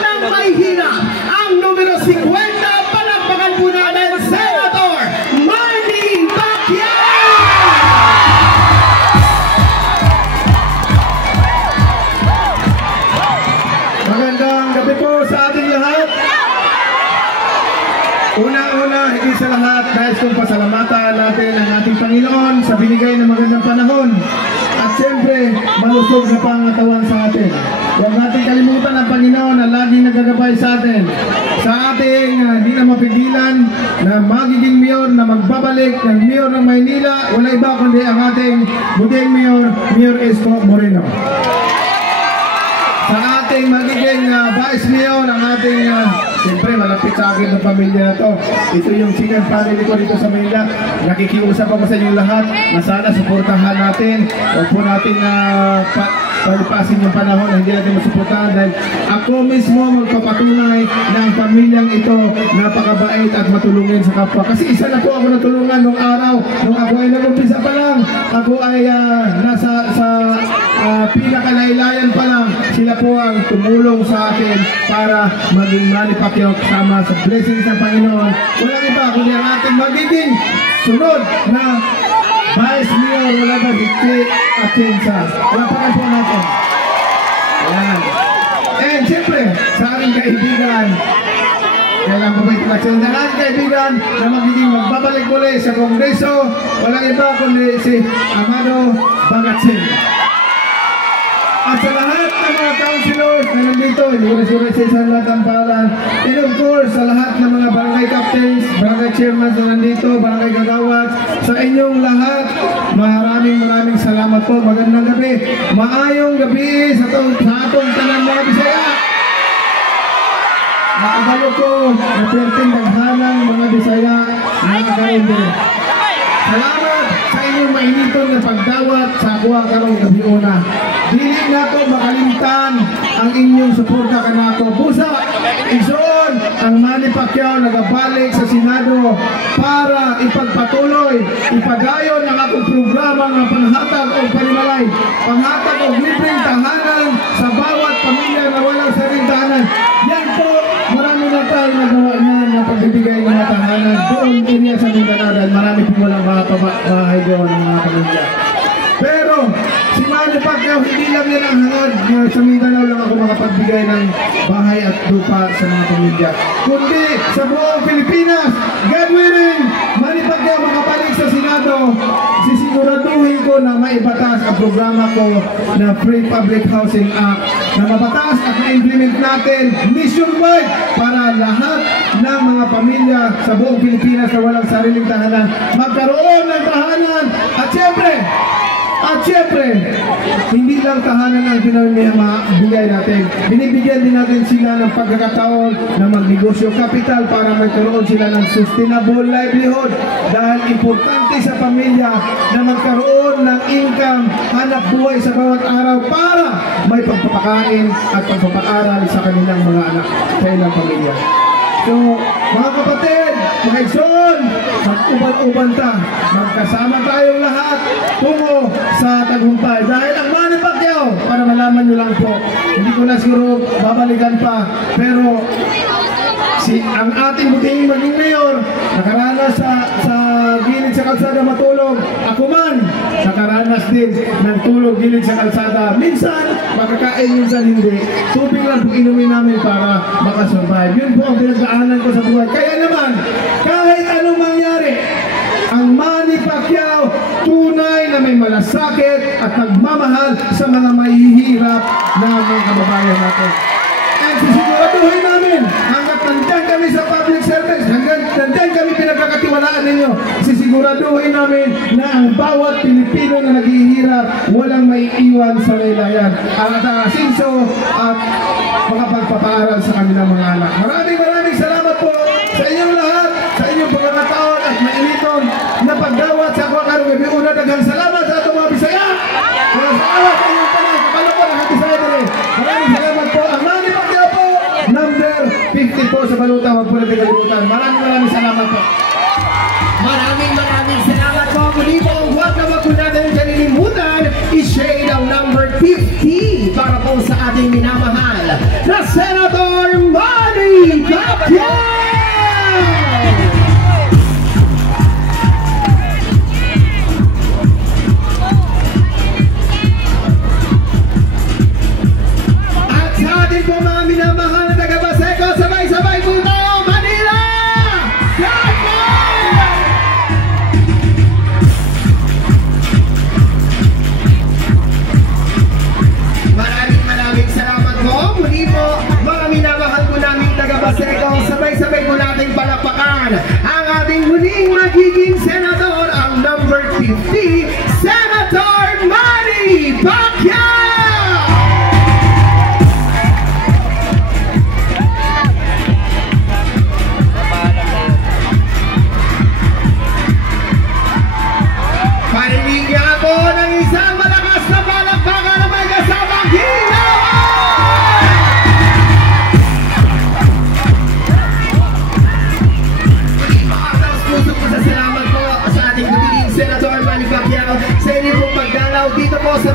ng may hirap, ang numero 50, palakpakan po natin, Senator Manny Pacquiao! Magandang gabi po sa ating lahat. Unang-una, higit sa lahat, dahil kong pasalamatan natin ang ating Panginoon sa binigay ng magandang panahon. At siyempre, malusog na pangatawan sa atin. Huwag natin kalimutan ang Panginoon na laging nagagabay sa atin. Sa ating hindi na mapigilan na magiging mayor na magbabalik ng mayor ng Maynila, wala iba kundi ang ating buting mayor, Mayor Isko Moreno. Sa ating magiging vice mayor, ang ating siyempre malapit sa akin ng pamilya na to. Ito yung second family ko dito sa Manila. Nakikiusap ako sa inyo lahat na sana suportahan natin. Huwag po natin palipasin yung panahon na hindi natin masuportahan dahil ako mismo magpapatunay na ang pamilyang ito napakabait at matulungin sa kapwa. Kasi isa na po ako natulungan nung araw, nung ako ay nag-umpisa pa lang, ako ay nasa pinakalaylayan pa lang, sila po ang tumulong sa akin para maging Manny Pacquiao kasama sa blessings ng Panginoon. Walang iba kundi ang ating magiging sunod na Vice Mayor, wala ba higit at Chinsa. Lapakan po natin. Ayan. And siyempre, sa aking kaibigan, kailan po ba ito natin? Sa aking kaibigan na magiging magbabalik muli sa Kongreso, walang iba kundi si Amado Bangatsin. At sa lahat ng mga councilors na nandito, hindi ko nasuray sa isang lahat ang pangalan. And of course, sa lahat ng mga barangay captains, barangay chairman na nandito, barangay gagawat, sa inyong lahat, maraming salamat po. Magandang gabi. Maayong gabi sa atong tanang mga Bisaya. Nakabalo ko na perting daghanang mga Bisaya na kainde. Salamat sa inyong mainitong na pagdawat sa kuha karong gabi una. Dili na ko makalimtan ang inyong suporta kanako. Busa, ison ang Manny Pacquiao nagabalik sa Senado para ipagpatuloy, ipagayon ang akong programa ng panghatag o panimalay. Panghatag o libreng tahanan sa bawat pamilya na walang sariling tahanan. Yan po, marami na tayong nagawa niyan na pagbibigay ng mga tahanan doon area sa Mindanao. Marami po walang bahay doon ng mga pamilya. Pero si Manny Pacquiao, hindi lang yan ang hangad na sa Mindanao lang ako makapagbigay ng bahay at lupa sa mga pamilya. Kundi sa buong Pilipinas, God willing, Manny Pacquiao makabalik sa Senado, sisiguraduhin ko na maibatas ang programa ko na Free Public Housing Act na mabatas at na-implement natin nationwide para lahat ng mga pamilya sa buong Pilipinas na walang sariling tahanan magkaroon ng tahanan. At siyempre, hindi lang tahanan ang binibigay natin. Binibigyan din natin sila ng pagkakataon na magnegosyo capital para magkaroon sila ng sustainable livelihood. Dahil importante sa pamilya na magkaroon ng income, hanap buhay sa bawat araw para may pagpapakain at pagpapaaral sa kanilang mga anak sa ilang pamilya. So, mga kapatid, mga igsoon, mag-uban-uban ta. Magkasama tayong lahat tungo sa tagumpay. Dahil ang Manny Pacquiao, para malaman nyo lang po, hindi ko na siguro babalikan pa, pero ang ating buting maging mayor, nakaranas sa gilid sa kalsada matulog. Ako man, nakaranas din ng tulog gilid sa kalsada. Minsan, makakain, minsan hindi. Tubig lang po inumin namin para makasurvive. Yun po ang pinagdaanan ko sa buhay. Kaya naman, kahit anong mangyari, ang Manny Pacquiao tunay na may malasakit at nagmamahal sa mga mahihirap na mga kababayan natin. And sisiguraduhin namin, hanggat nandiyan kami sa public service, hanggang nandiyan kami pinagkakatiwalaan ninyo, sisiguraduhin namin na ang bawat Pilipino na naghihirap, walang maiiwan sa laylayan. At asinso at makapagpapaaral sa kanilang mga anak. Maraming salamat po sa inyong lahat, sa inyong pagkakataon at mainiton na pagdawat sa ako karong gabi una. Daghang salamat sa itong mga Bisaya. Salamat sa inyong tanan, kapalo po ng Bisaya dali. Maraming salamat po. Ang Manny Pacquiao po, number 50 po sa baluta. Huwag po natin kalimutan. Maraming salamat po. Maraming salamat po. Muli po, huwag naman po natin kalilimutan i-shade ang number 50 para po po sa ating minamahal na Senator Manny Pacquiao! At sa ating po mga minamahal na taga-Paseco, sabay-sabay po tayo, Manila! God bless! Maraming salamat po. Muli po, mga minamahal po namin taga-Paseco, sabay-sabay po natin palapakan ang ating muling magiging senador, ang number 50, Senator Manny Pacquiao! Parinig niya ako ng isang malakas na palakpakan na may kasamang ginawan! Muli makakaos puso po sa salamat po sa ating kutiging Senator Manny Pacquiao sa inyo pong pagdalaw dito po sa